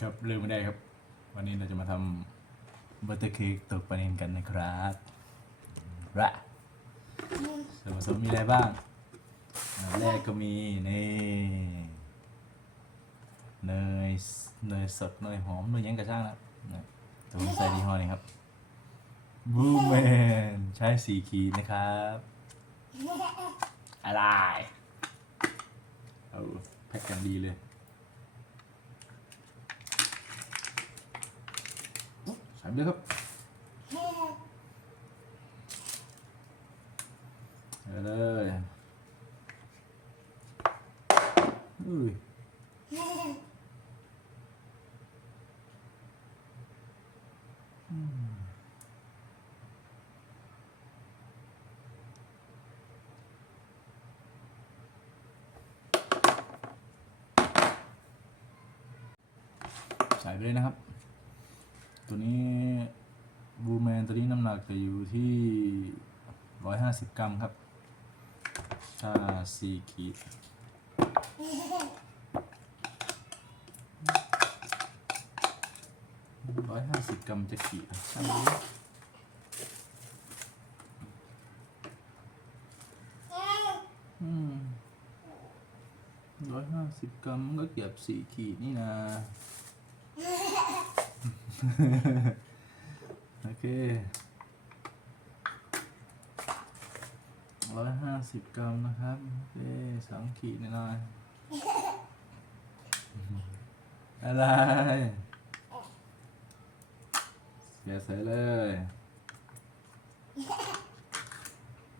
ครับลืมไม่ได้ครับ วันนี้เราจะมาทำบัตเตอร์เค้กตกปลานินกันนะครับระส่วนผสมมีอะไรบ้างอันแรกก็มีนี่เนยเนยสดเนยหอมเนยหยังกระช่างนะครับนะแต่ผมใส่ดีห้อนี้ครับบูแมนใช้สีขีดนะครับอะไรเอาแพ็กกันดีเลย ส่ไปเลยครับเลยอุ้ยอืมใส่ไปเลยนะครับ ตัวนี้บูแมนตัวนี้น้ำหนักจะอยู่ที่ 150 กรัมครับ ถ้า 4 ขีดร้อยห้าสิบกรัมจะขีดใช่ไหมอืมร้อยห้าสิบกรัมก็เกือบสี่ขีดนี่นะ โอเคร้อยห้าสิบกรัมนะครับโอเคสองขีดหน่อยอะไรเสียใส่เลย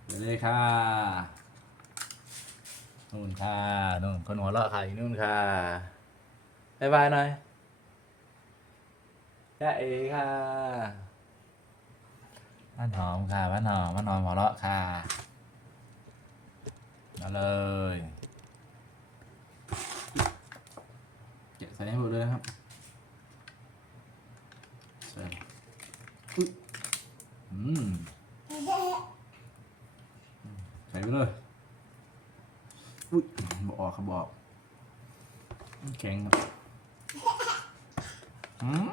ใส่เลยค่ะนู่นค่ะนู่นคนหัวเราะค่ะนู่นค่ะบายบายหน่อย จ้าเอค่ะบ้านหอมค่ะบ้านหอมบ้านหอมหัวเราะค่ะมาเลยเก็บใส่ให้หมดเลยนะครับใส่อุ๊ยอืมใส่ไปเลยอุ้ยบอกออกครับบอกแข็งครับ อืม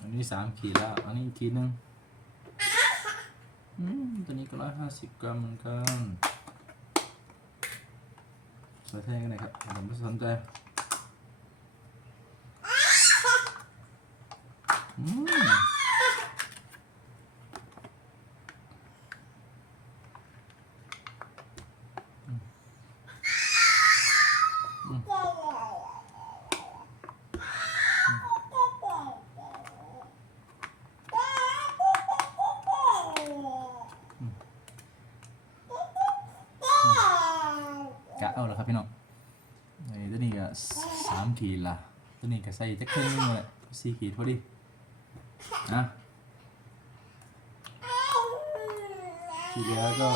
อันนี้สามขีดแล้ว อันนี้อีกขีดหนึ่งอืมตัวนี้ก็ร้อยห้าสิบกรัมเหมือนกันใส่แท่งกันเลยครับผมไม่สนใจอืม กะเอาแล้วครับพี่น้องไอ้ตัวนี้ก็สามขีดละตัวนี้ ก็ใส่จักครึ่งนึงเลยสี่ขีดพอดีนะทีเดียวก็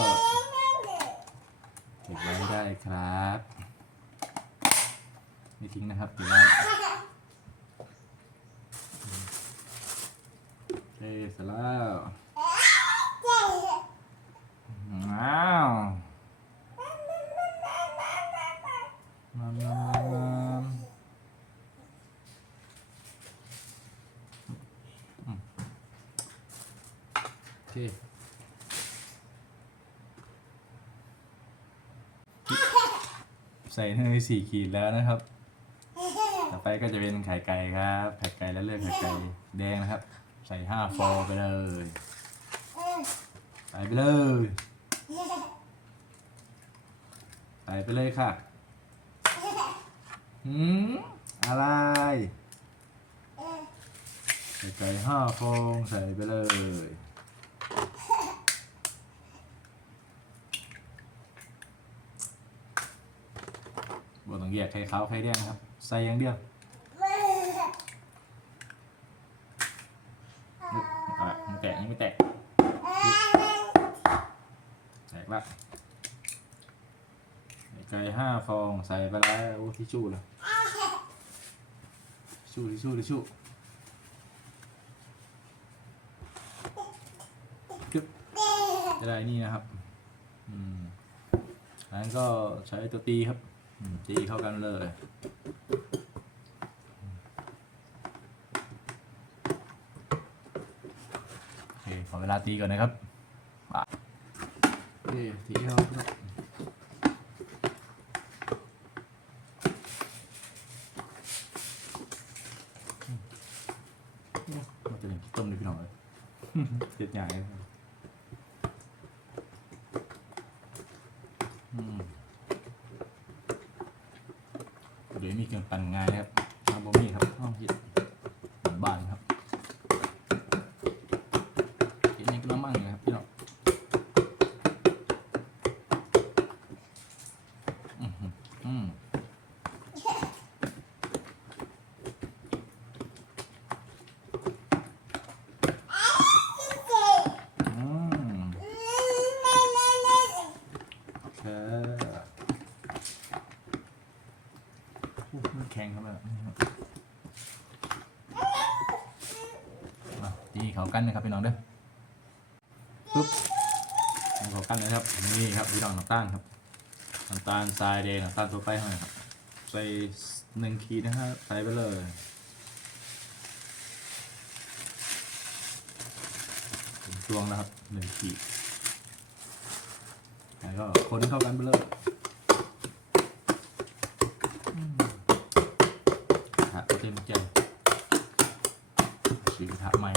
เก็บไว้ได้ครับไม่ทิ้งนะครับเก็บไว้โอเคเสร็จแล้วาวมามามามอืมโอเค ใส่เนยสี่ขีดแล้วนะครับ ต่อไปก็จะเป็นไข่ไก่ครับไข่ไก่แล้วเลือกไข่ไก่แดงนะครับ ใส่ห้าฟองไปเลยใส่ไปเลยใส่ไปเลยค่ะหืมอะไรไข่ไก่ห้าฟองใส่ไปเลย บ่ต้อง แยกไข่ขาวไข่แดงครับ ใส่อย่างเดียวเอาละมันแตกยังไม่แตก แตกละไก่ห้าฟองใส่ไปแล้วโอ้ทิชชู่ละทิชชู่ทิชชู่ทิชชู่จึ๊บจะได้นี่นะครับ อืมอันนั้นก็ใช้ตัวตีครับ ตีเข้ากันเลย โอเค ขอเวลาตีก่อนนะครับปะโอเคตีเข้าครับอืมมันจะเป็นขี้ต้มเลยพี่น้องเลยเด็ดใหญ่ from here. ตาลครับน้ำตาลทรายแดงน้ำตาลตัวไปให้ครับใส่หนึ่งขีดนะฮะใส่ไปเลยถึงตวงนะครับหนึ่งขีดแล้วก็คนเข้ากันไปเลยอืมกระทะเต็มใจสีกระทะใหม่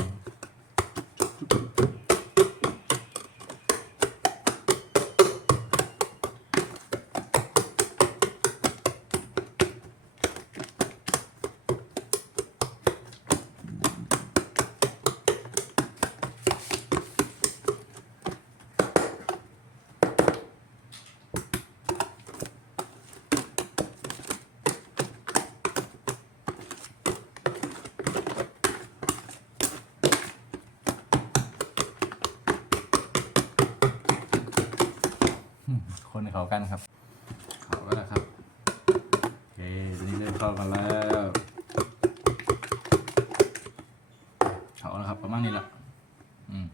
คนให้ เขากันครับ เขากันนะครับโอเคตอนนี้เริ่มเข้ากันแล้ว เขาแล้วครับประมาณนี้แหละอืม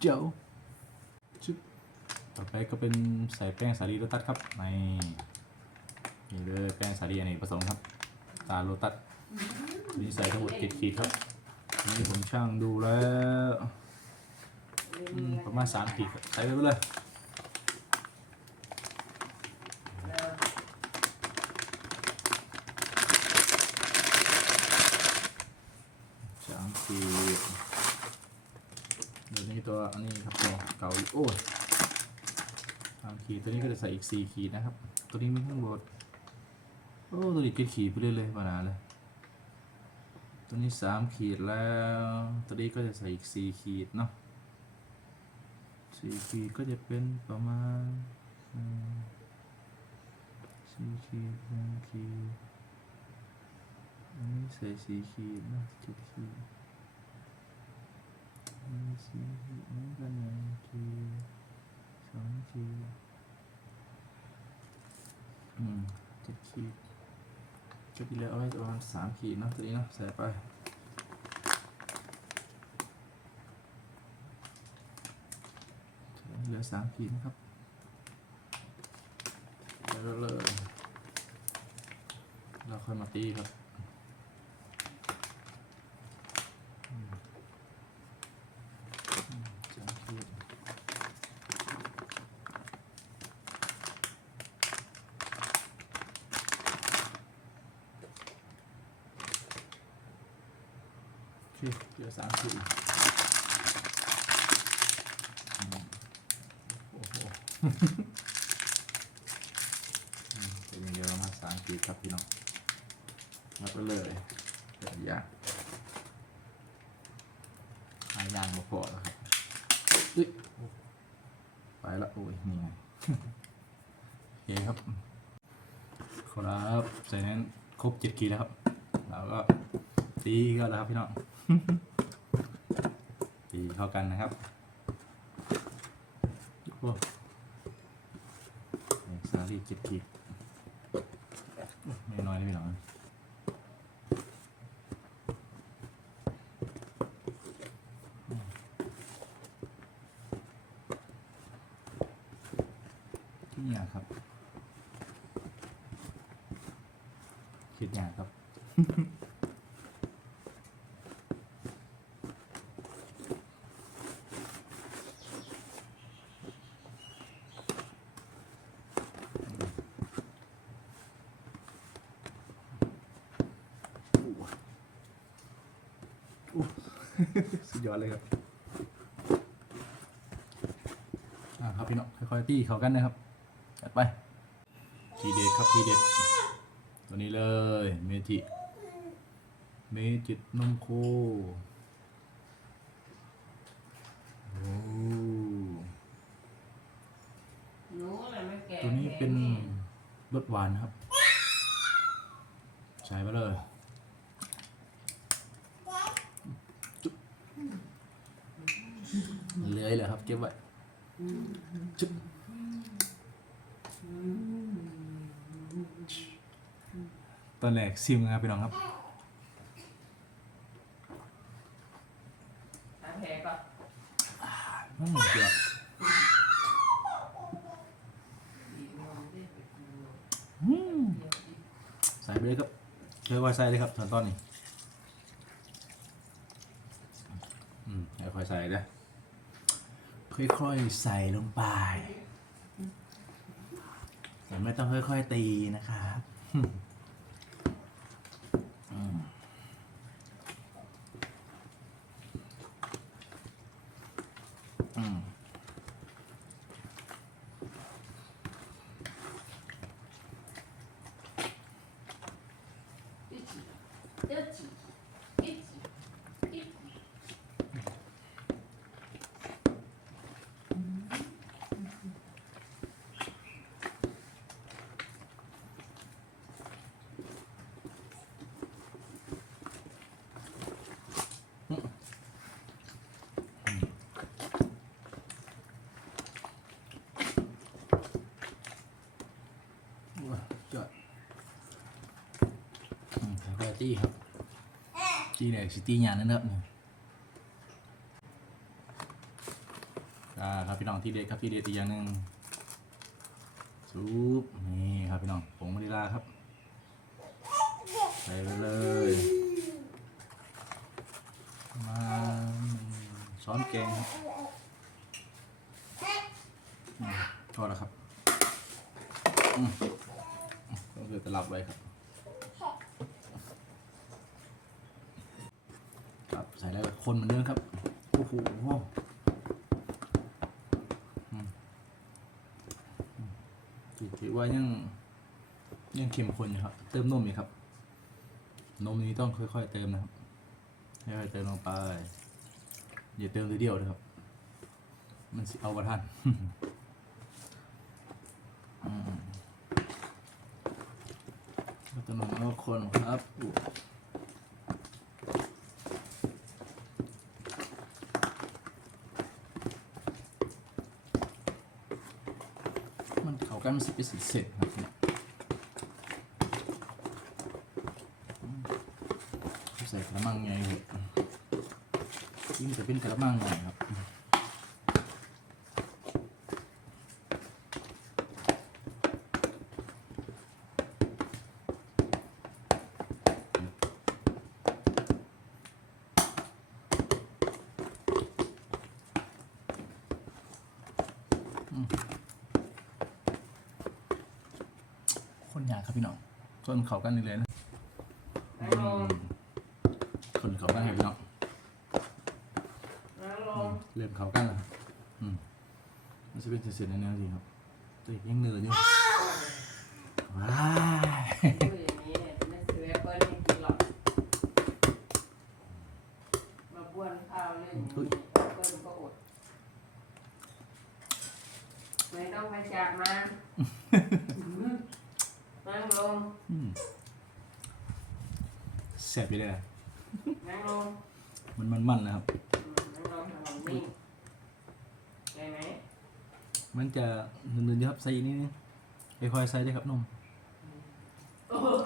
เจ้าชุบต่อไปก็เป็นใส่แป้งสาลีโรตัสครับในนี่เลยแป้งสาลีอเนกประสงค์ครับ ตาโรตัสนี่ใส่ทั้งหมดเจ็ดขีดครับ นี่ผมช่างดูแล้วอืมประมาณสามขีดใส่ไปเลยสามขีดเดี๋ยวนี้ตัวอันนี้ครับตัวเก่าอีโอ้ยสามขีดตัวนี้ก็จะใส่อีกสี่ขีดนะครับ ตัวนี้มีทั้งหมดโอ้ตัวนี้กี่ขีดไปเรื่อยๆมานานเลย ตัวนี้สามขีดแล้ว ตัวนี้ก็จะใส่อีกสี่ขีดเนาะสี่ขีดก็จะเป็นประมาณสี่ขีดหกขีดอันนี้ใส่สี่ขีดนะเจ็ดขีดอันนี้สี่ขีดนี่ก็หนึ่งขีดสองขีดอืมเจ็ดขีด ก็ที่แล้วเอาไว้ประมาณสามขีดนะตัวนี้เนะใส่ไปเหลือสามขีดนะครับแล้วเลยเราค่อยมาตีครับอืมอืมสามขีดโอ เคเหลือสามขีดอืมโอ้โหอืมเป็นอย่างเดียวประมาณสามขีดครับพี่น้องรับไปเลยเดี๋ยวยางหายางมาพอแล้วครับอุ๊ยไปละโอ้ยนี่ไงโอเคครับครับใส่นั้นครบเจ็ดขีดแล้วครับเราก็ตีก็แล้วครับพี่น้อง ตีเข้ากันนะครับโอ้นี่สาลีเจ็ดขีดไม่น้อยนะพี่น้อง คิดยากครับ สุด ยอดเลยครับอ่าครับพี่น้องค่อยๆตีเขากันนะครับจัดไปทีเด็ดครับทีเด็ดตัวนี้เลย เมจิ เมจินมโคโอ้หนูอะไรไม่แก่ตัวนี้เป็นรสหวานนะครับใส่ไปเลยจุ๊บเลื้อย เลยครับเก็บไว้จุ๊บตอนแรกซิมนะครับพี่น้องครับหาแผลก่อนอืมเกือบดีมองดิไปดูอืมใส่ไปเลยครับเค่อยๆใส่เลยครับตอนตอนนี้ อืมค่อยๆใส่เลย ค่อยๆ ใส่ลงไป แต่ไม่ต้องค่อย ๆ ตีนะครับ ตีครับตีเนี่ยสิตีอย่านั้นนะครับนี่อ่าครับพี่น้องที่เด็ดครับที่เด็ดอีกอย่างหนึ่งซุปนี่ครับพี่น้องผงมะนิลาครับใส่ไปเลยมาซ้อนแกงครับพอแล้วครับอืมก็คือตลับไว้ครับใส่แล้วก็ค นเหมือนเดิมครับ โอ้โหถือว่ายังยังเข้มข้นอยู่ครับ เติมนมอีกครับ นมนี้ต้องค่อยๆเติมนะครับค่อยๆเติมลงไปอย่าเติมทีเดียวนะครับ มันเอาประทานอืมแล้วตัวนมแล้วคนครับอุ๊ย มันเขากันมันสิเป็นสีเสร็จครับเนี่ยใส่กระมังไงครับยิ่งจะเป็นกระมังใหญ่ครับ คนอยากครับพี่น้องคนเขากันนี่เลยนะนั่งลงคนเขากันครับพี่น้องนั่งลอืงมเริ่มเขากันแล้วครับอืมมันจะเป็นเศษๆในเนื้อจริงครับตัวยังเนื้ออยู่ว้าย พูดอย่างนี้เนี่ยไม่ซื้อแอปเปิ้ลให้กินหรอกมาบ้วนข้าวเล่นอย่างนี้แอปเปิ้ลก็อดไม่ต้องไปจับมันนั่งลง อืม แสบไปเลยนะนั่งลงมันมันๆนะครับ นั่งลงทำนิ่งได้ไหมมันจะนึนๆอยู่ครับใส่อีกนิดนึงค่อยๆใส่ด้วยครับนมเออ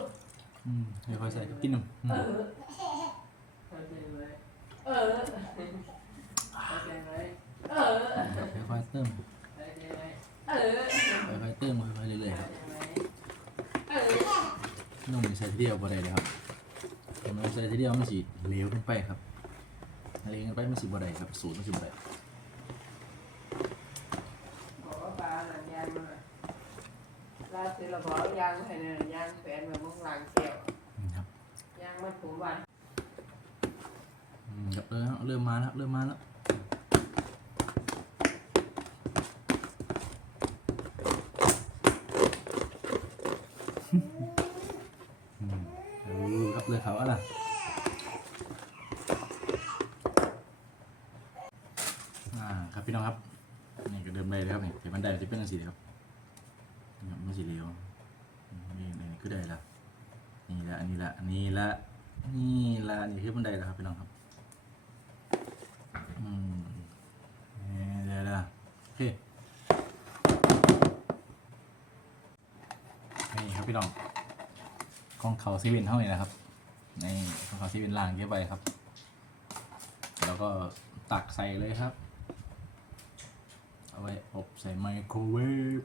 อืมค่อยๆใส่กินนมอืมเออเข้าใจไหมเออเข้าใจไหมเออค่อยๆเติมเข้าใจไหมเออค่อยๆเติมค่อยๆเรื่อยๆคเข้ารับใจไหมเอออืนุ่มใส่ทีเดียวบ่ได้เลยครับ ถ้ามันใส่ทีเดียวมันสิเหลวขึ้นไปครับเหลวขึ้นไปมันสิบ่ได้ครับสูตรมันสิบ่ได้บอกว่าปลาหนังยางมาลาสิเราบอกว่ายางให้เนี่ยยางแฝนแบบมึงหลังเกี่ยวนี่ครับยางมันถูวันอืมครับเริ่มเริ่มมาแล้วเริ่มมาแล้วอืมดูครับเลยเขาอะไรอ่าครับ พี่น้องครับนี่ก็เดิมเลยครับนี่เดี๋ยวมันได้จะเป็นสีครับนี่ครับไม่สีเหลวนี่นี่คือได้ละนี่ละอันนี้ละอันนี้ละนี่ละนี่คือมันได้แล้วครับพี่น้องครับอืมเดี๋ยวนะโอเคนี่ครับพี่น้องของเขาซีเวนเท่านี้นะครับในของเขาซีเวนล่างเยอะไปครับ แล้วก็ตักใส่เลยครับ ไว้อบใส่ไมโครเวฟ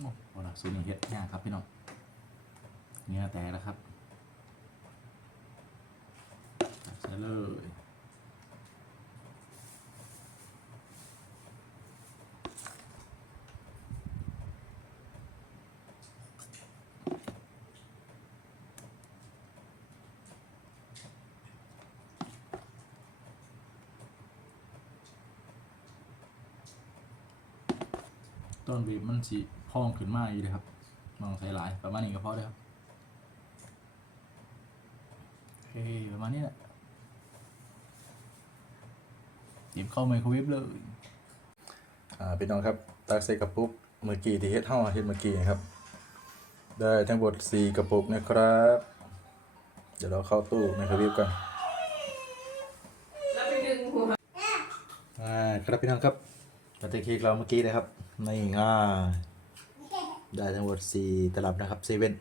โอ้โหละสูตรนี้เฮ็ดยากครับพี่น้องเนื้อแตกแล้วครับใส่เลย ต้นบีบมันสีพองขึ้นมาอยู่เลยครับมองใส่หลายประมาณนี้ก็พอได้ครับโอเคประมาณนี้แหละหยิบเข้าไมโครเวฟเลยอ่าพี่น้องครับตักใส่กระปุกเมื่อกี้ที่เฮ็ดเฮาเฮ็ดเมื่อกี้นะครับ ได้ทั้งหมด4กระปุกนะครับ เดี๋ยวเราเข้าตู้ในคาวิบกันแล้วไปดึงหัวอ่าครับพี่น้องครับปฏิทินเราเมื่อกี้นะครับ ในง่ายได้ทั้งหมด4ตลับนะครับเซเว่น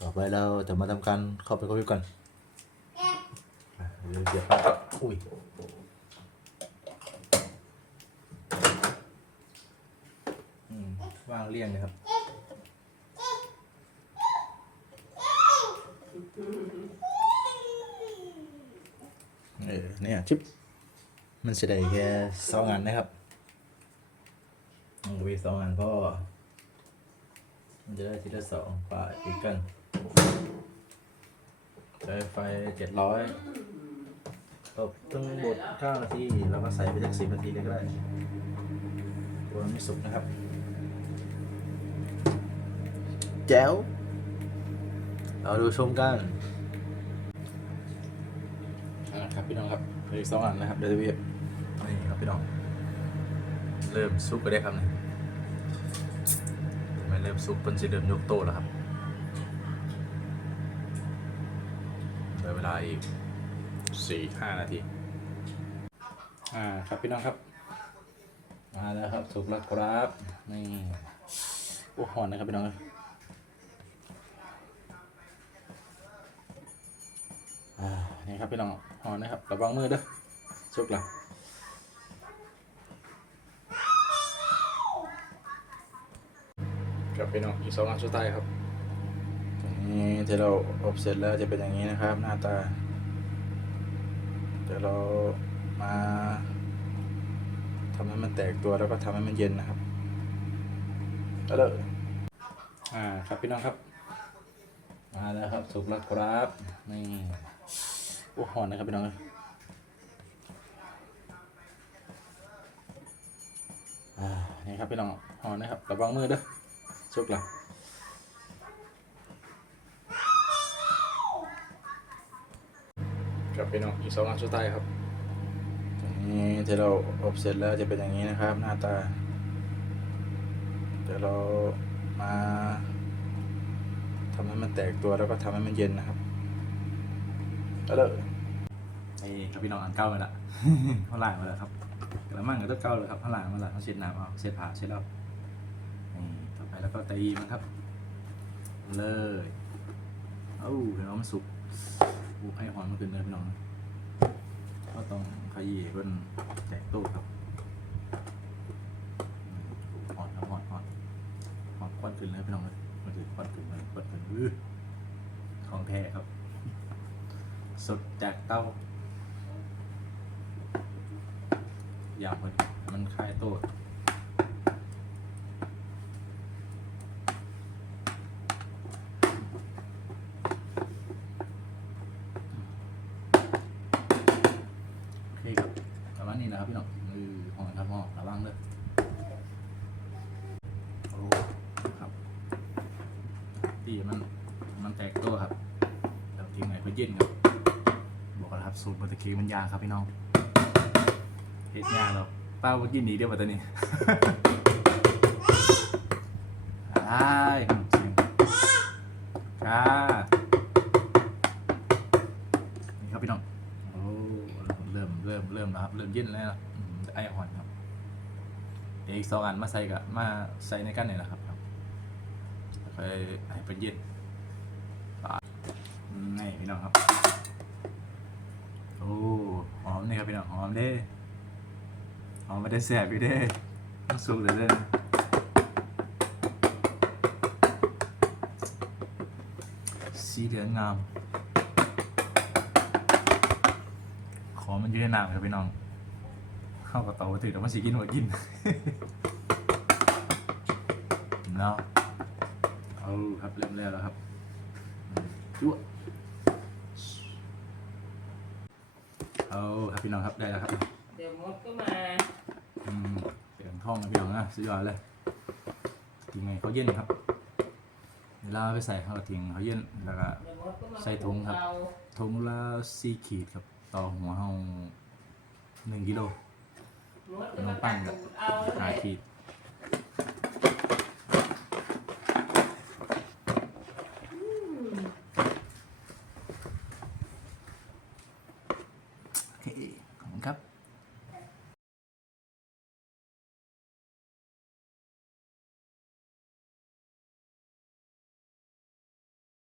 ต่อไปเราจะมาทำการเข้าไปคาวิบกันอ่าเดี๋ยวครับอุ้ยอืมวางเรียงเลยครับเออเนี่ยชิปมันจะได้แค่สองอันนะครับ มันก็มีสองอันเพราะมันจะได้ทีละสองปลายติดกันใช้ไฟเจ็ดร้อยตบตั้งบดเก้านาทีแล้วก็ใส่ไปสักสิบนาทีเลยก็ได้กลัวมันไม่สุกนะครับ แจ๋วเราดูชมกันอ่าครับพี่น้องครับเหลืออีกสองอันนะครับเดี๋ยวจะเวียบนี่ครับพี่น้อง เริ่มซุกไปได้ครับนี่ไม่เริ่มซุกเป็นสิเริ่มยกโตแล้วครับเหลือเวลาอีกสี่ห้านาที อ่าครับพี่น้องครับ มาแล้วครับสุกแล้วครับนี่โอ้หอนนะครับพี่น้องนี่ครับพี่น้องหอนนะครับระวังมือเด้อสุกแล้ว ครับพี่น้องอีกสองอันสุดท้ายครับนี่ที่เราอบเสร็จแล้วจะเป็นอย่างนี้นะครับ หน้าตาเดี๋ยวเรามาทำให้มันแตกตัวแล้วก็ทำให้มันเย็นนะครับแล้วเลยอ่าครับพี่น้องครับ มาแล้วครับสุกแล้วครับนี่โอ้หอนนะครับพี่น้องเอ้ยอ่านี่ครับพี่น้องหอนนะครับระวังมือเด้อ สุกแล้วครับพี่น้องอีกสองอันสุดท้ายครับนี่ที่เราอบเสร็จแล้วจะเป็นอย่างนี้นะครับ หน้าตา เดี๋ยวเรามาทำให้มันแตกตัวแล้วก็ทำให้มันเย็นนะครับแล้วเลยนี่ครับพี่น้องอันเก้าเลยละเขาล้างมาแล้วครับกระมังก็ต้องเก้าเลยครับเขาล้างมาแล้วเขาเช็ดน้ำเอาเช็ดผ้าเช็ดแล้วนี่ต่อไป แล้วก็ตีมันครับ เลยเอ้าเดี๋ยวมันสุกบุกให้หอนมาขึ้นเลยพี่น้องก็ต้องขยี้เพิ่นแจกตู้ครับหอนครับหอนหอนหอนควันขึ้นเลยพี่น้องเลยมันจะควันขึ้นเลยควันขึ้นอื้อของแท้ครับ สดจากเต้าอย่างมันมันคลายตัวเคครับประมาณนี้นะครับพี่น้องมือหอนครับหอนระวังเลยโอ้ครับตีมันมันแตกตัวครับเดี๋ยวทีมไหนก็เย็นครับ บอกแล้วครับสูตรบัตเตอร์เค้กมันยากครับพี่น้องเฮ็ดยากแล้วป้าวันกินหนีเดียวบัตเตอร์นี่ได้จ้านี่ครับพี่น้องโอ้เริ่มเริ่มเริ่มแล้วครับเริ่มเย็นแล้วอืมไออ่อนครับเดี๋ยวอีกสองอันมาใส่กับมาใส่ในกันเนี่ยนะครับค่อยให้เป็นเย็นนี่พี่น้องครับ อ้หอมนี่ครับพี่น้องหอมเด้หอมไม่ได้แสบอยู่เด้ต้องสุกเลยเด้อสีเหลืองงาม ขอมันอยู่ในน้ำครับพี่น้อง เข้ากับเตาถือแต่มันสีกินหัวกินเนาะเอาครับเริ่มแล้วครับจุ๊ะ เอาครับพี่น้องครับได้แล้วครับเดี๋ยวมดก็มาอืมเสียงท่องนะพี่น้องนะสุดยอดเลยทิ้งไงเขาเย็นครับเวลาไปใส่เขาก็ทิ้งเขาเย็นแล้วก็เดี๋ยวมดก็มาใส่ถุงครับเอาถุงละสี่ขีดครับต่อหัวเฮาหนึ่งกิโลมดก็มาตัดสูตรเอาแล้วห้าแหละขีด